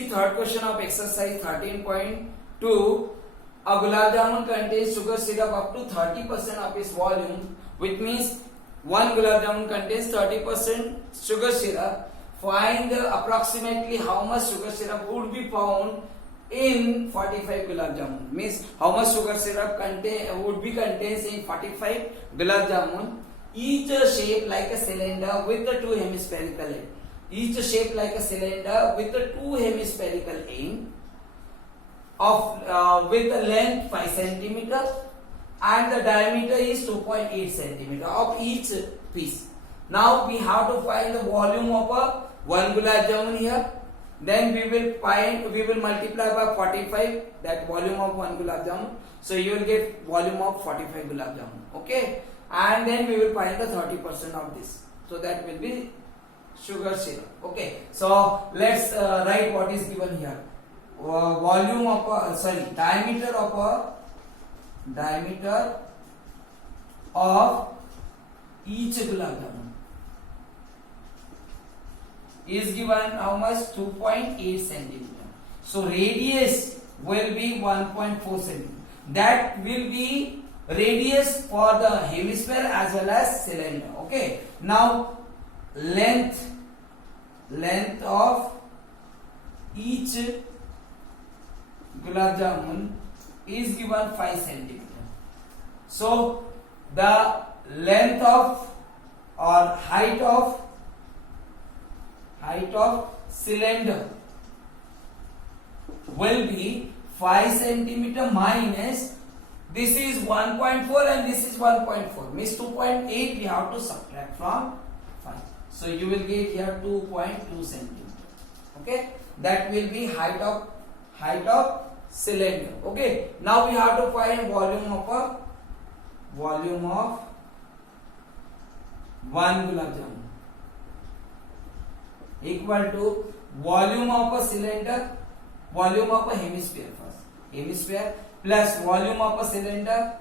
see third question of exercise 13.2. A gulab jamun contains sugar syrup up to 30% of its volume, which means one gulab jamun contains 30% sugar syrup. Find approximately how much sugar syrup would be found in 45 gulab jamun. Means how much sugar syrup would be contains in 45 gulab jamun. Each shaped like a cylinder with the two hemispherical end. Each shaped like a cylinder with the two hemispherical end of with the length 5 centimeter and the diameter is 2.8 centimeter of each piece. Now we have to find the volume of a one gulab jamun here. Then we will multiply by 45 that volume of one gulab jamun. So you will get volume of 45 gulab jamun. Okay, and then we will find the 30% of this. So that will be sugar syrup. Okay, so let's write what is given here. Volume of diameter of each gulab jamun is given how much? 2.8 centimeter. So radius will be 1.4 centimeter. That will be radius for the hemisphere as well as cylinder. Okay, now length of each gulab jamun is given 5 centimeter. So the length of or height of cylinder will be 5 centimeter minus this is 1.4 and this is 1.4, means 2.8 we have to subtract from 5. So you will get here 2.2 centimeter. Okay, that will be height of cylinder. Okay, now we have to find volume of one gulab jamun equal to volume of a cylinder, volume of a hemisphere first, hemisphere plus volume of a cylinder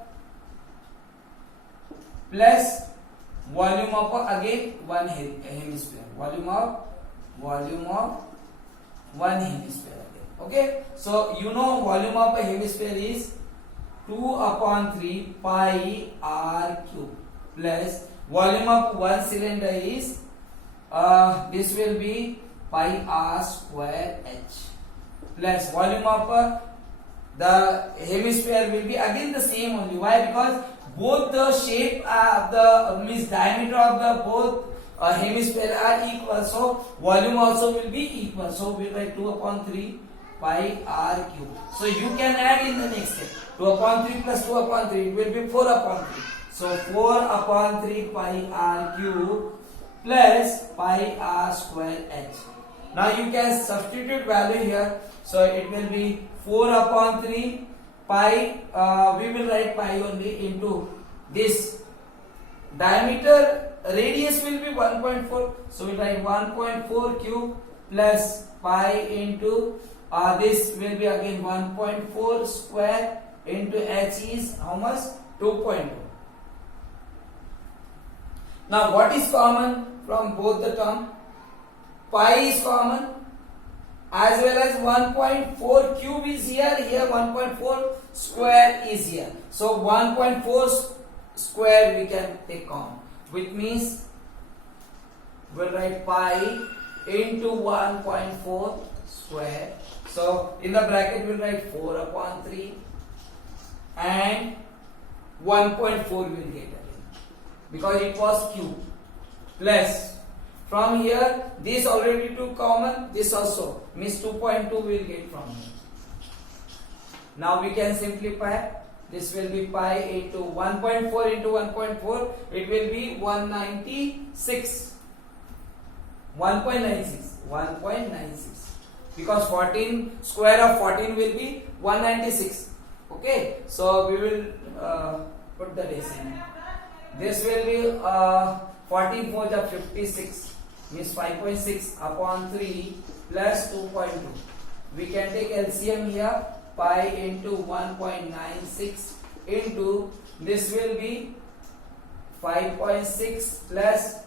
plus volume of again one hemisphere, volume of one hemisphere again. Okay, so you know volume of a hemisphere is 2/3 pi r cube plus volume of one cylinder is this will be pi r square h plus volume of the hemisphere will be again the same only. Why? Because both the shape of the means diameter of the both hemisphere are equal, so volume also will be equal. So we write 2/3 pi r cube. So you can add in the next step 2/3 plus 2/3 it will be 4/3. So 4/3 pi r cube plus pi r square h. Now you can substitute value here. So it will be 4/3 pi. We will write pi only into this diameter. Radius will be 1.4. So we write 1.4 cube plus pi into this will be again 1.4 square into h is how much? 2.2. Now what is common from both the term? Pi is common as well as 1.4 cube is here, 1.4 square is here. So 1.4 square we can take common, which means we'll write pi into 1.4 square. So in the bracket we'll write 4/3 and 1.4 will get again because it was cube plus from here this already took common, this also means 2.2 will get from here. Now we can simplify. This will be pi into 1.4 into 1.4, it will be 196 because 14 square of 14 will be 196. Okay, so we will put the decimal. This will be 14 4 is 56, means 5.6/3 plus 2.2. We can take LCM here. Pi into 1.96 into this will be 5.6 plus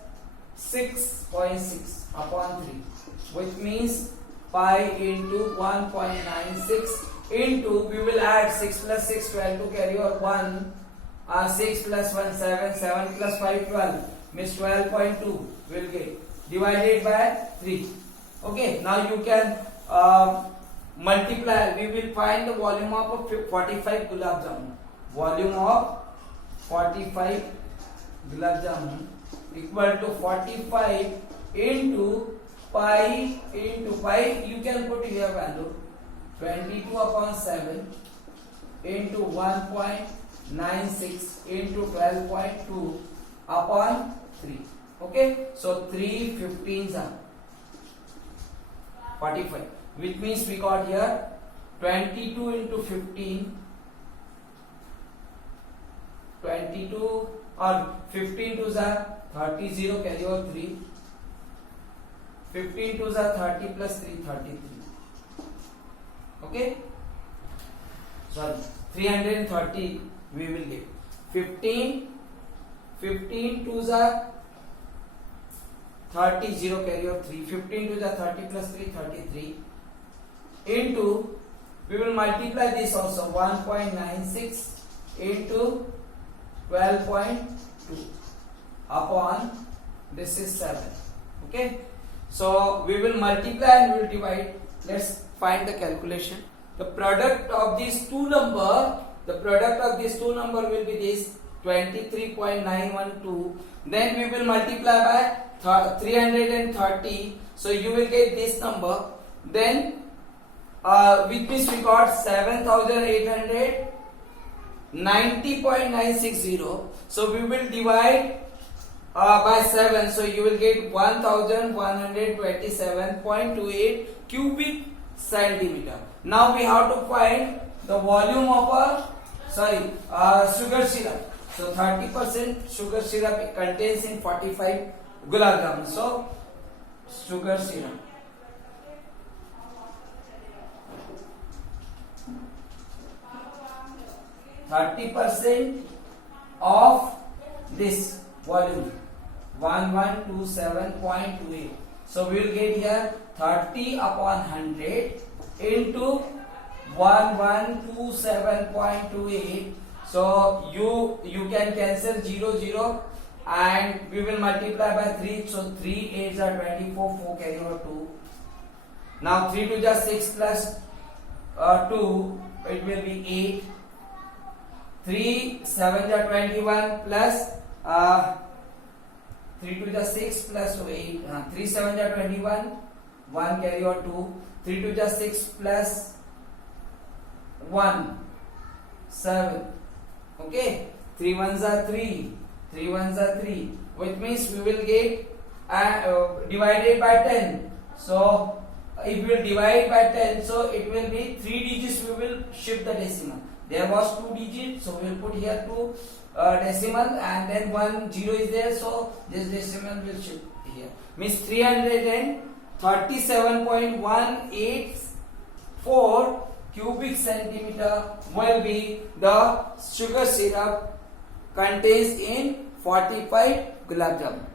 6.6/3, which means pi into 1.96 into, we will add 6 plus 6 12 to carry over 1, 6 plus 1 7, 7 plus 5 12, means 12.2 will get divided by 3. Okay, now you can multiply. We will find the volume of 45 gulab jamun. Volume of 45 gulab jamun equal to 45 into pi into pi. You can put here value 22 upon 7 into 1.96 into 12.2 upon 3. Okay, so 3 15s are 45, which means we got here 22 into 15, 22 or 15 twos are 30, 0 carry over 3, 15 twos are 30 plus 3 33. Okay, sorry, 330 we will get 15 twos are 30, 0 carry over 3, 15 twos are 30 plus 3 33 into, we will multiply this also, 1.96 into 12.2 upon, this is 7. Okay, so we will multiply and we will divide. Let's find the calculation. The product of these two number will be this 23.912. Then we will multiply by 330. So you will get this number. Then which means we got 7,890.960. So we will divide by 7. So you will get 1,127.28 cubic centimeter. Now we have to find the volume of sugar syrup. So 30% sugar syrup contains in 45 gulab jamun. So sugar syrup. %, of this volume 1127.28. So we will get here 30 upon 100 into 1127.28. So you can cancel 0 0 and we will multiply by 3. So 3 8s are 24, 4 carry over 2. Now 3 2 just 6 plus 2, it will be 8. 3 7 are 21 plus 3 2 just 6 plus 8. 3 7 are 21, 1 carry over 2. 3 2 just 6 plus 1 7. Okay, 3 1s are 3, 3 1s are 3, which means we will get divided by 10. So if we will divide by 10, so it will be 3 digits, we will shift the decimal. There was 2 digits, so we will put here 2 decimal, and then 1 0 is there, so this decimal will shift here. Means 337.184 cubic centimeter will be the sugar syrup contains in 45 gulab jamun.